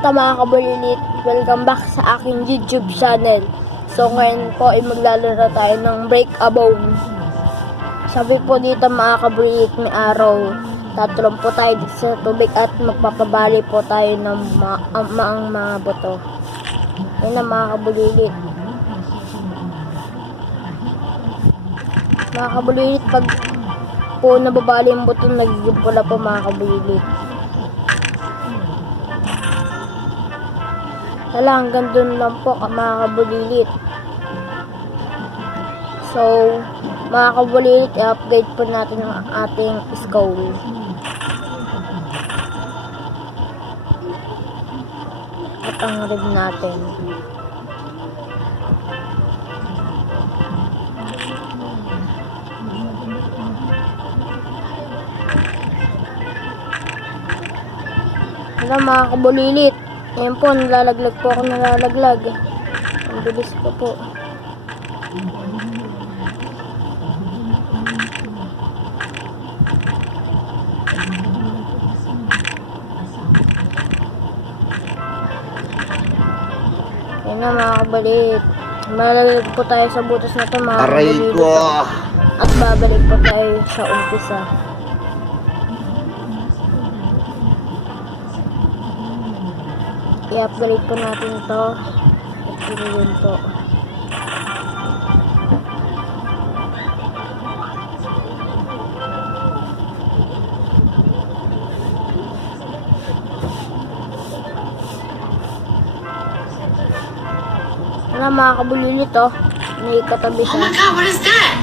Kamusta mga kabulilit? Welcome back sa aking YouTube channel. So ngayon po ay maglalaro tayo ng Break a Bone. Sabi po dito mga kabulilit, may araw. Tatulong po tayo dito sa tubig at magpapabali po tayo ng mga buto. Yan na mga kabulilit. Mga kabulilit, pag po nababali yung buto, nagiging pula po mga kabulilit. Wala, hanggang dun lang po mga kabulilit. So, mga kabulilit, i-upgrade po natin ang ating skull. At ang rib natin. Wala mga kabulilit. Ayan po, nalalaglag po ako, nalalaglag. Ang bilis ko po. Ayan na mga kabalit. Malalaglag po tayo sa butas na ito mga kabalit. At babalik po tayo sa umpisa. I-upgrade po natin ito. At yun po. Wala mga kabulilit oh. May katabi siya. Oh my god, what is that?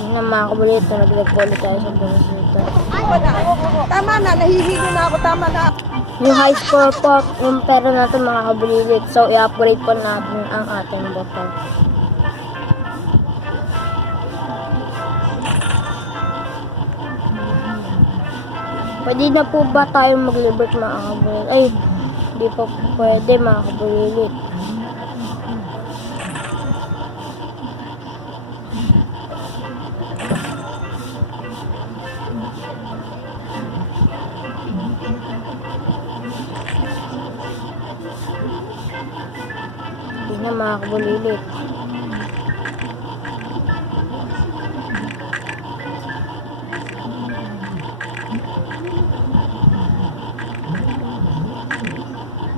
Yan na mga kabulilit, nalaglag po ulit tayo sa butas nito. Tama na, nahihilo na ako, tama na. Yung high score po, yung pera natin mga kabulilit. So, i-upgrade po natin ang ating boto. Pwede na po ba tayo mag-libert mga kabulilit? Ay, hindi po pwede mga kabulilit. Hindi na mga kabulilit.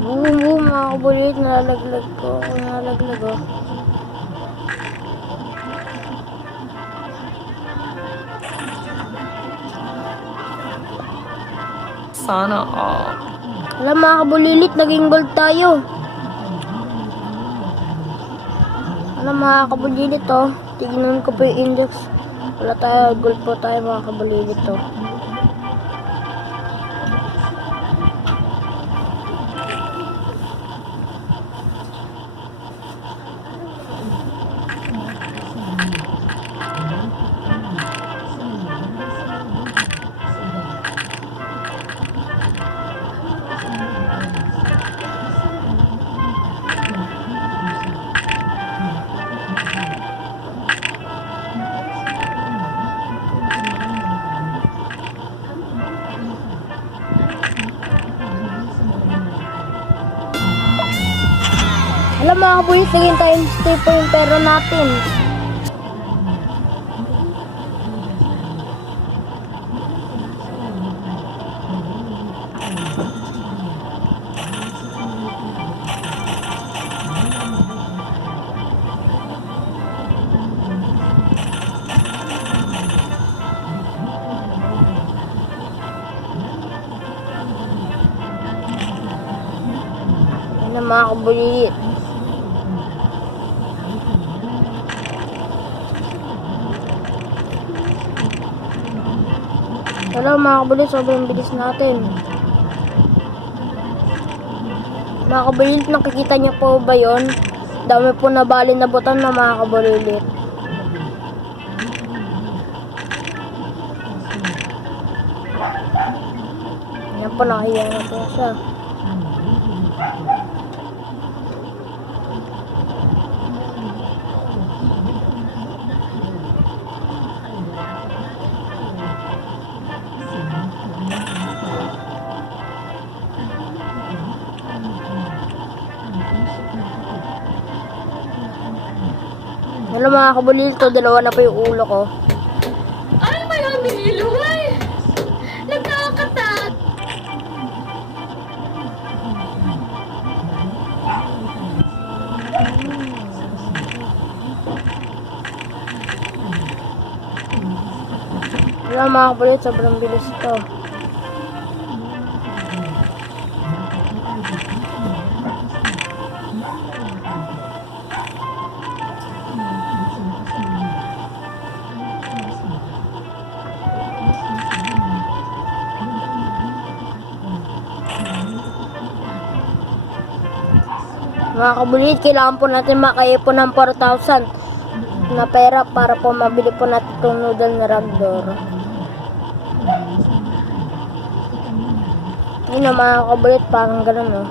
Boom, boom, mga kabulilit. Nalalaglag ko. Nalalaglag oh. Sana all. Wala mga kabulilit. Naging gold tayo. Wala mga kabulilit oh. Tignan ko po yung index. Wala tayo. Gold po tayo mga kabulilit oh. Alam mga kabulilit, naging times 3 po yung pera natin. Yan na mga kabulilit. Wala mga kabulilit, sobrang bilis natin. Mga kabulilit, nakikita niyo po ba yun? Dami po na bali na butan na mga kabulilit. Yan po, nakahiya na po siya. Hello mga kabulilito, dalawa na po yung ulo ko. Ay, may nililuway! Nagkakatat! Hello mga kabulilito, sobrang bilis ito. Mga kabulit, kailangan po natin makaipon ng 4,000 na pera para po mabili po natin itong noodle na ragdoor. Yun na mga kabulit, parang ganun oh.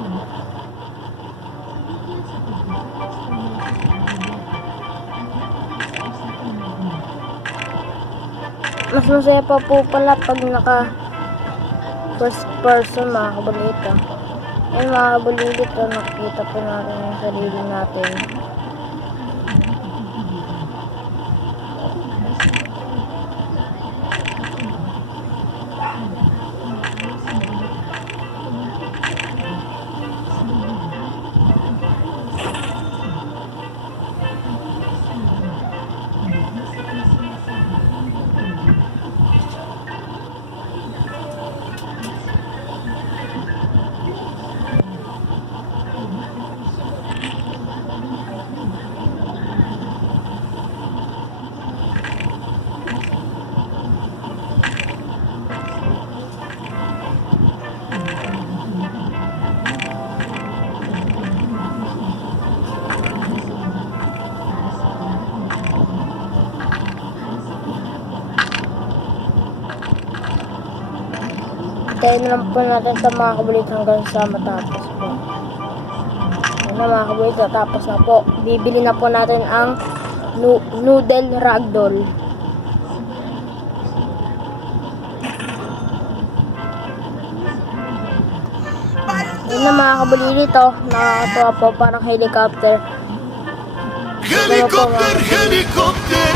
Mas masaya pa po pala pag naka first person mga kabulit oh. Ay mga kabulilit, nakikita po natin yung sarili natin. Tayo na lang po natin sa mga kabulit hanggang sa matapos po. Yan na mga kabulit, tapos na po. Bibili na po natin ang noodle ragdoll. Yan na mga kabulilit oh. Nakakatawa po, parang helicopter. Helicopter, helicopter,